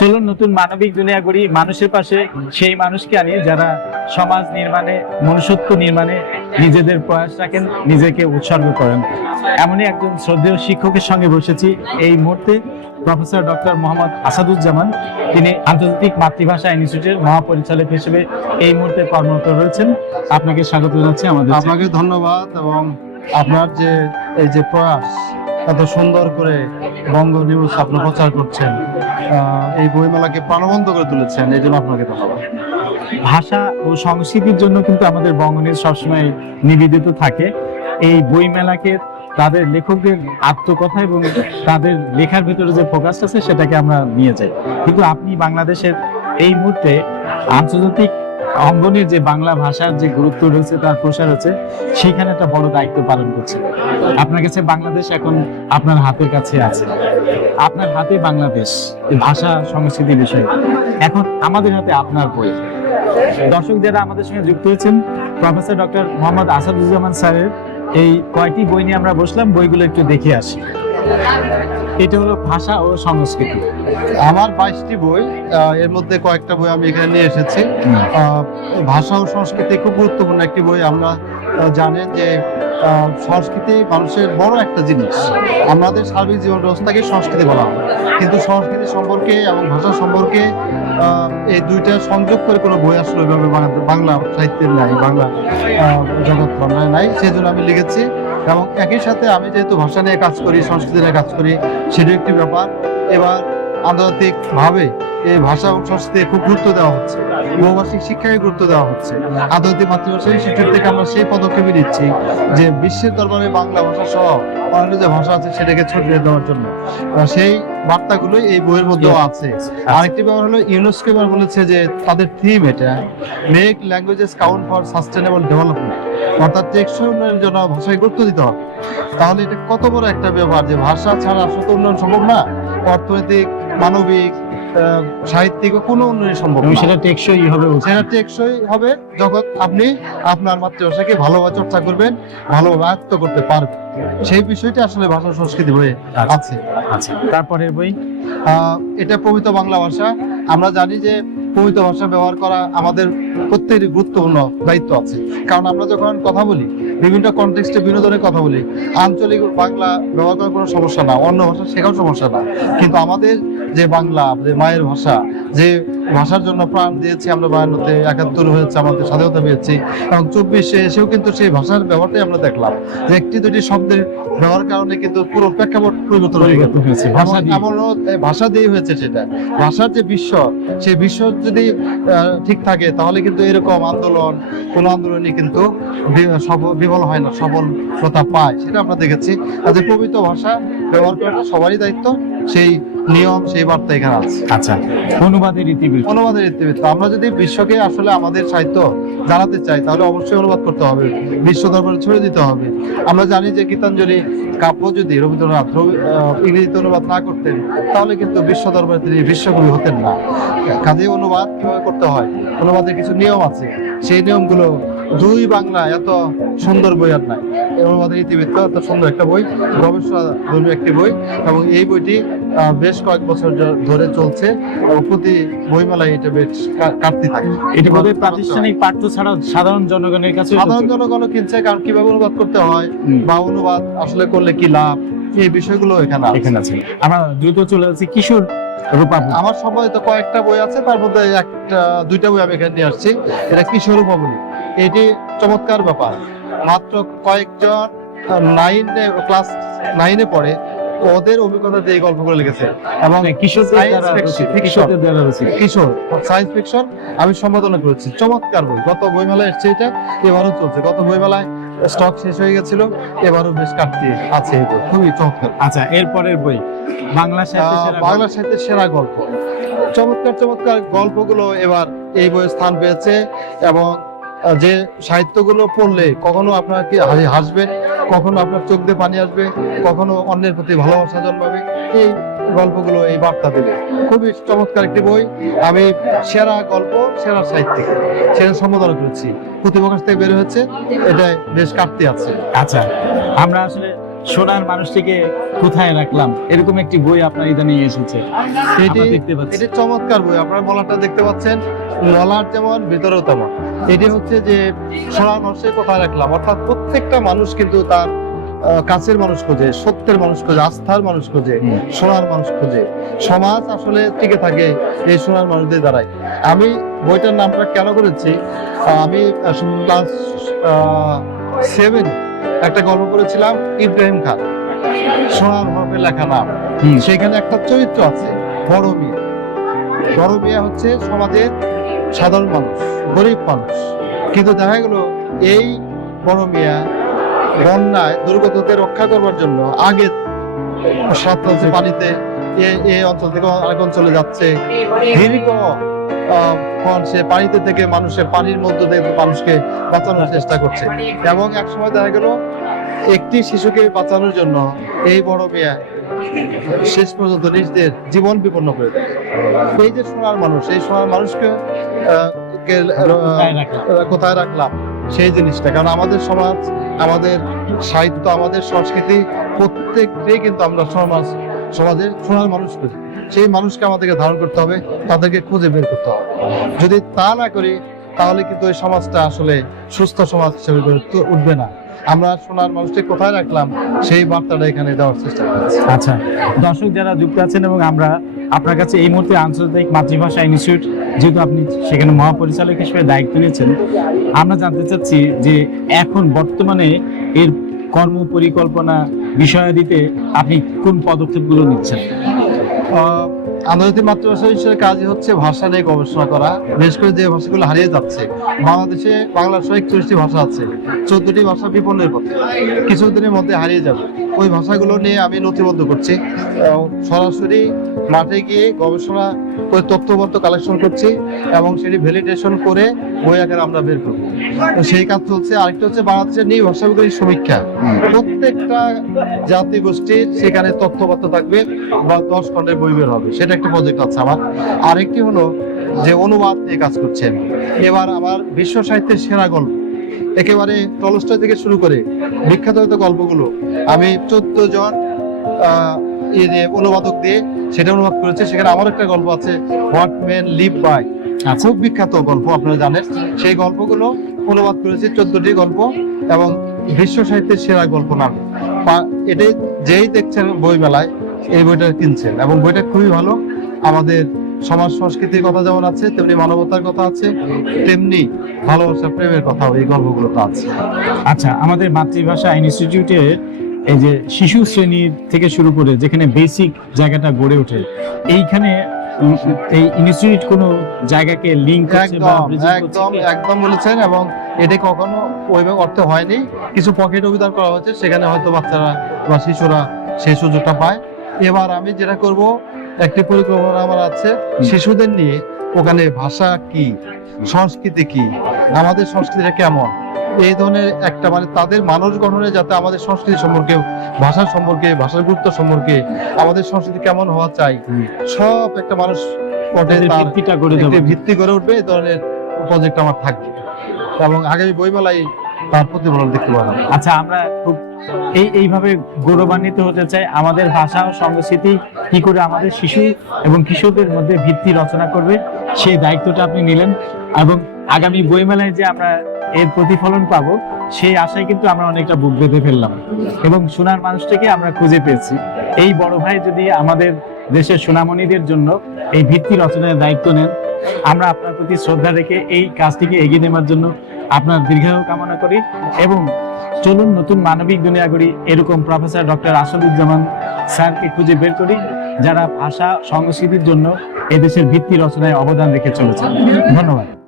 চলুন, নতুন মানবিক দুনিয়া গড়ি, মানুষের পাশে সেই মানুষকে আনি যারা সমাজ নির্মাণে, মনুষ্যত্ব নির্মাণে নিজেদের প্রয়াস রাখেন, নিজেকে উৎসর্গ করেন। এমনই একজন শ্রদ্ধেয় শিক্ষকের সঙ্গে বসেছি এই মুহূর্তে, প্রফেসর ডক্টর মোহাম্মদ আসাদুজ্জামান। তিনি আন্তর্জাতিক মাতৃভাষা ইনস্টিটিউটের মহাপরিচালক হিসেবে এই মুহূর্তে কর্মরত রয়েছেন। আপনাকে স্বাগত জানাচ্ছি আমাদের। আপনাকে ধন্যবাদ এবং আপনার যে, এই যে প্রয়াস এত সুন্দর করে বঙ্গ নিউজ আপনি প্রচার করছেন এই বইমেলাকে প্রাণবন্ত করে তুলেছেন, এই জন্য আপনাকে ধন্যবাদ। ভাষা ও সংস্কৃতির জন্য কিন্তু আমাদের বঙ্গনিউজ সবসময় নিবেদিত থাকে। এই বইমেলাকে তাদের লেখকদের আত্মকথা এবং তাদের লেখার ভিতরে যে ফোকাস আছে, সেটাকে আমরা নিয়ে যাই। কিন্তু আপনি বাংলাদেশের এই মুহূর্তে আন্তর্জাতিক অঙ্গনের যে বাংলা ভাষার যে গুরুত্ব রয়েছে, তার প্রসার হচ্ছে সেইখানে একটা বড় দায়িত্ব পালন করছে। আপনার কাছে বাংলাদেশ এখন আপনার হাতের কাছে আছে। আপনার হাতে বাংলাদেশ ভাষা সংস্কৃতি বিষয়ে। এখন আমাদের হাতে আপনার বই। দর্শক যারা আমাদের সঙ্গে যুক্ত হয়েছেন, প্রফেসর ডক্টর মোহাম্মদ আসাদুজ্জামান স্যারের এই কয়টি বই নিয়ে আমরা বসলাম, বইগুলো একটু দেখে আসি। এটা হলো ভাষা ও সংস্কৃতি। আমার বাইশটি বই এর মধ্যে কয়েকটা বই আমি এখানে নিয়ে এসেছি। ভাষা ও সংস্কৃতি খুব গুরুত্বপূর্ণ একটি বই। আমরা জানেন যে সংস্কৃতি মানুষের বড় একটা জিনিস। আমাদের সার্বিক জীবন ব্যবস্থাকে সংস্কৃতি বলা হয়। কিন্তু সংস্কৃতি সম্পর্কে এবং ভাষা সম্পর্কে এই দুইটা সংযোগ করে কোনো বই আসলে ওইভাবে বাংলা- সাহিত্যের নাই বাংলা জগৎ নাই। সেই জন্য আমি লিখেছি এবং একই সাথে আমি যেহেতু ভাষা নিয়ে কাজ করি সংস্কৃতি নিয়ে কাজ করি সেটাও একটি ব্যাপার। এবার আন্তর্জাতিকভাবে এই ভাষা ও সংস্কৃতি খুব গুরুত্ব দেওয়া হচ্ছে। বহুভাষিক শিক্ষাকে গুরুত্ব দেওয়া হচ্ছে। আন্তর্জাতিক মাতৃভাষা ইনস্টিটিউট থেকে আমরা সেই পদক্ষেপই নিচ্ছি যে বিশ্বের দরবারে বাংলা ভাষা সহ অন্যান্য যে ভাষা আছে সেটাকে ছড়িয়ে দেওয়ার জন্য। সেই বার্তাগুলোই এই বইয়ের মধ্যেও আছে। আরেকটি ব্যাপার হলো ইউনেস্কো এবার বলেছে যে তাদের থিম এটা make languages count for sustainable development অর্থাৎ টেকসই উন্নয়নের জন্য ভাষায় গুরুত্ব দিতে হবে। তাহলে এটা কত বড় একটা ব্যাপার যে ভাষা ছাড়া আসলে উন্নয়ন সম্ভব না। অর্থনৈতিক মানবিক সাহিত্যিক কোনো উন্নয়ন সম্ভব সেটা টেকসই হবে। সেটা টেকসই হবে যখন আপনি আপনার মাতৃভাষাকে ভালোভাবে চর্চা করবেন ভালোভাবে আয়ত্ত করতে পারবেন। সেই বিষয়টি আসলে ভাষা সংস্কৃতি বইয়ে আছে। আচ্ছা। তারপরের বই? এটা পবিত্র বাংলা ভাষা। আমরা জানি যে পবিত্র ভাষা ব্যবহার করা আমাদের প্রত্যেকের গুরুত্বপূর্ণ দায়িত্ব আছে। কারণ আমরা যখন কথা বলি বিভিন্ন কনটেক্সটে বিনোদনের কথা বলি। আঞ্চলিক বাংলা ব্যবহার করার কোনো সমস্যা না অন্য ভাষা শেখাও সমস্যা না। কিন্তু আমাদের যে বাংলা আমাদের মায়ের ভাষা যে ভাষার জন্য প্রাণ দিয়েছি আমরা বায়ান্নতে একাত্তর হয়েছে আমাদের স্বাধীনতা পেয়েছি এবং চব্বিশে এসেও কিন্তু সেই ভাষার ব্যবহারটাই আমরা দেখলাম। যে একটি দুটি শব্দের ব্যবহার কারণে কিন্তু পুরো প্রেক্ষাপট পরিবর্তন হয়ে গেল। পরিবর্তন ভাষা দিয়ে। হয়েছে সেটা। ভাষার যে বিশ্ব সেই বিশ্ব যদি ঠিক থাকে তাহলে কিন্তু এরকম আন্দোলন কোন আন্দোলনই কিন্তু বি- বিফল হয় না সফলতা পায় সেটা আমরা দেখেছি। কাজে পবিত্র ভাষা ব্যবহার করাটা সবারই দায়িত্ব সেই নিয়ম সেই বার্তা এখানে আছে। আচ্ছা অনুবাদের ইতিবৃত্ত অনুবাদের ইত্যাদি আমরা যদি বিশ্বকে আসলে আমাদের সাহিত্য জানাতে চাই তাহলে অবশ্যই অনুবাদ করতে হবে বিশ্ব দরবারে ছড়িয়ে দিতে হবে। আমরা জানি যে গীতাঞ্জলি কাব্য যদি রবীন্দ্রনাথ ইংরেজিতে অনুবাদ না করতেন তাহলে কিন্তু বিশ্ব দরবারে তিনি বিশ্বকবি হতেন না। কাজে অনুবাদ কীভাবে করতে হয়? অনুবাদের কিছু নিয়ম আছে। সেই নিয়মগুলো দুই বাংলা এত সুন্দর বই আর নাই। অনুবাদের ইতিবৃত্ত এত সুন্দর একটা বই গবেষণা ধর্মী একটি বই এবং এই বইটি বেশ কয়েক বছর ধরে চলছে এবং প্রতি বইমেলায় এটা বেশ কাটতে থাকে। এটি বোধহয় প্রাতিষ্ঠানিক পাঠ্য ছাড়া সাধারণ জনগণের কাছে সাধারণ জনগণও কিনছে কারণ কীভাবে অনুবাদ করতে হয় বা অনুবাদ আসলে করলে কি লাভ এই বিষয়গুলো এখানে। এখানে আছে। আমরা দ্রুত চলে যাচ্ছি কিশোর আমার তো কয়েকটা বই আছে তার মধ্যে একটা দুইটা বই আমি এখানে নিয়ে আসছি। এটা কিশোর উপবলী এটি চমৎকার ব্যাপার। মাত্র কয়েকজন নাইনে ক্লাস নাইনে পড়ে ওদের অভিজ্ঞতা দিয়ে এই গল্পগুলো লিখেছে এবং রচিত। কিশোর। সায়েন্স ফিকশন আমি সম্পাদনা করেছি। চমৎকার বই। গত বইমেলায় এসছে এটা এবারও চলছে। গত বইমেলায় স্টক শেষ হয়ে গেছিল এবারও বেশ কাটতি আছে এই বই। খুবই চমৎকার। আচ্ছা এরপরের বই বাংলা বাংলা সাহিত্যের সেরা গল্প। চমৎকার চমৎকার গল্পগুলো এবার এই বইয়ে স্থান পেয়েছে এবং যে সাহিত্যগুলো পড়লে কখনো আপনাকে হাসি- হাসবেন কখনো আপনার চোখ দিয়ে পানি আসবে, কখনো অন্যের প্রতি ভালোবাসা জন্মাবে। এই গল্পগুলো, এই বার্তা দেবে খুবই চমৎকার একটি বই। আমি সেরা গল্প, সেরা সাহিত্যিক, সেরা সম্বোধনা করেছি। প্রতিপ্রকাশ থেকে বের হচ্ছে এটা বেশ কাটতে আছে। আচ্ছা আমরা আসলে সোনার মানুষটিকে কোথায় রাখলাম? এরকম একটি বই আপনার ইদানিং এসেছে। দেখতে পাচ্ছি এটি চমৎকার বই। আপনারা মলাটা দেখতে পাচ্ছেন মলার যেমন ভিতরেও তেমন। এটি হচ্ছে যে সোনার মানুষের কোথায় রাখলাম? অর্থাৎ প্রত্যেকটা মানুষ কিন্তু তার কাছের মানুষ খোঁজে সত্যের মানুষ খোঁজে আস্থার মানুষ খোঁজে সোনার মানুষ খোঁজে। সমাজ আসলে টিকে থাকে এই সোনার মানুষদের দ্বারাই। আমি বইটার নামটা কেন করেছি আমি ক্লাস সেভেন একটা গল্প করেছিলাম ইব্রাহিম খান। সোনার লেখা নাম। সেখানে একটা চরিত্র আছে বড় মিয়া। বড় মিয়া হচ্ছে সমাজের সাধারণ মানুষ গরিব মানুষ। কিন্তু দেখা গেল এই বড় মিয়া বন্যায় দুর্গততে রক্ষা করবার জন্য আগে সাঁতরাচ্ছে পানিতে এ- এই অঞ্চল থেকে আরেক অঞ্চলে যাচ্ছে দীর্ঘ সে পানিতে থেকে মানুষের পানির মধ্যে থেকে মানুষকে বাঁচানোর চেষ্টা করছে। এবং এক সময় দেখা গেল একটি শিশুকে বাঁচানোর জন্য এই বড় মেয়া শেষ পর্যন্ত নিজেদের জীবন বিপন্ন করে দেয়। এই যে সোনার মানুষ এই সোনার মানুষকে কোথায় রাখলাম? সেই জিনিসটা। কারণ আমাদের সমাজ আমাদের সাহিত্য আমাদের সংস্কৃতি প্রত্যেকটাই কিন্তু আমরা সমাজ সমাজের সোনার মানুষ করি। সেই মানুষকে আমাদেরকে ধারণ করতে হবে তাদেরকে খুঁজে বের করতে হবে। যদি তা না করি তাহলে কিন্তু এই সমাজটা আসলে সুস্থ সমাজ হিসেবে গড়ে উঠবে না। আমরা সোনার মানুষকে কোথায় রাখলাম সেই বার্তাটা এখানে দেওয়ার চেষ্টা করছি। আচ্ছা দর্শক যারা যুক্ত আছেন এবং আমরা আপনার কাছে এই মুহূর্তে আন্তর্জাতিক মাতৃভাষা ইনস্টিটিউট যেহেতু আপনি সেখানে মহাপরিচালক হিসেবে দায়িত্ব নিয়েছেন আমরা জানতে চাচ্ছি যে এখন বর্তমানে এর কর্ম পরিকল্পনা বিষয়াদিতে আপনি কোন পদক্ষেপগুলো নিচ্ছেন? আন্তর্জাতিক মাতৃভাষা হিসেবে কাজ হচ্ছে ভাষা নিয়ে গবেষণা করা। বিশেষ করে যে ভাষাগুলো হারিয়ে যাচ্ছে, বাংলাদেশে বাংলার সহ একচল্লিশটি ভাষা আছে, চোদ্দটি ভাষা বিপন্নের পথে। কিছুদিনের মধ্যে হারিয়ে যাবে। ওই ভাষাগুলো নিয়ে আমি নথিবদ্ধ করছি। সরাসরি মাঠে গিয়ে গবেষণা করে তথ্যপত্র কালেকশন করছি এবং সেটি ভ্যালিডেশন করে বই আকারে আমরা বের করব। তো সেই কাজ চলছে। আরেকটা হচ্ছে বাংলাদেশের নিয়ে ভাষাগুলির সমীক্ষা। প্রত্যেকটা জাতি গোষ্ঠীর সেখানে তথ্যপত্র থাকবে বা দশ খন্ডের বই বের হবে। সেটা একটা প্রজেক্ট আছে আমার। আরেকটি হলো যে অনুবাদ নিয়ে কাজ করছেন এবার আমার বিশ্ব সাহিত্যের সেরা গল্প। একেবারে টলস্টয় থেকে শুরু করে বিখ্যাত গল্পগুলো। আমি চোদ্দ জন এই যে অনুবাদক দিয়ে সেটা অনুবাদ করেছে। সেখানে আমার একটা গল্প আছে, হোয়াট মেন লিভ বাই। আচ্ছা খুব বিখ্যাত গল্প, আপনারা জানেন। সেই গল্পগুলো অনুবাদ করেছে চোদ্দটি গল্প এবং বিশ্ব সাহিত্যের সেরা গল্প পা- এটাই যেই দেখছেন বই মেলায় এই বইটা কিনছেন এবং বইটা খুবই ভালো। আমাদের সমাজ সংস্কৃতির কথা যেমন আছে, তেমনি মানবতার কথা আছে, তেমনি ভালোবাসা, প্রেমের কথাও এই গল্পগুলোতে আছে। আচ্ছা আমাদের মাতৃভাষা ইনস্টিটিউটে এই যে শিশু শ্রেণি থেকে শুরু করে যেখানে বেসিক জায়গাটা গড়ে ওঠে এইখানে এই ইনস্টিটিউট কোনো জায়গাকে লিঙ্ক একদম একদম একদম বলেছেন এবং এটি কখনো ওইভাবে অর্থ হয়নি। কিছু পকেট অভিধান করা হয়েছে সেখানে হয়তো বাচ্চারা বা শিশুরা সেই সুযোগটা পায়। এবার আমি যেটা করব একটি পরিকল্পনা আমার আছে শিশুদের নিয়ে ওখানে ভাষা কি সংস্কৃতি কি আমাদের সংস্কৃতিটা কেমন এই ধরনের একটা মানে তাদের মানুষ গঠনে যাতে আমাদের সংস্কৃতি সম্পর্কে ভাষা সম্পর্কে ভাষার গুরুত্ব সম্পর্কে আমাদের সংস্কৃতি কেমন হওয়া চাই সব একটা মানুষ ভিত্তিটা গড়ে ভিত্তি করে উঠবে এই ধরনের প্রজেক্ট আমার থাকবে। এবং আগামী বইমেলায় তার প্রতিফলন দেখতে পাবেন আচ্ছা আমরা খুব এই এইভাবে গৌরবান্বিত হতে চাই। আমাদের ভাষা ও সংস্কৃতি কি করে আমাদের শিশু এবং কিশোরদের মধ্যে ভিত্তি রচনা করবে সেই দায়িত্বটা আপনি নিলেন। এবং আগামী বইমেলায় যে আমরা এর প্রতিফলন পাবো, সেই আশায় কিন্তু আমরা অনেকটা বুক বেঁধে ফেললাম। এবং সোনার মানুষটাকে আমরা খুঁজে পেয়েছি। এই বড় ভাই যদি আমাদের দেশের সোনামণিদের জন্য এই ভিত্তি রচনার দায়িত্ব নেন, আমরা আপনার প্রতি শ্রদ্ধা রেখে এই কাজটিকে এগিয়ে নেওয়ার জন্য আপনার দীর্ঘায়ু কামনা করি। এবং চলুন নতুন মানবিক দুনিয়া করি এরকম প্রফেসর ডক্টর আসাদুজ্জামান স্যারকে খুঁজে বের করি, যারা ভাষা সংস্কৃতির জন্য এদেশের ভিত্তি রচনায় অবদান রেখে চলেছেন। ধন্যবাদ।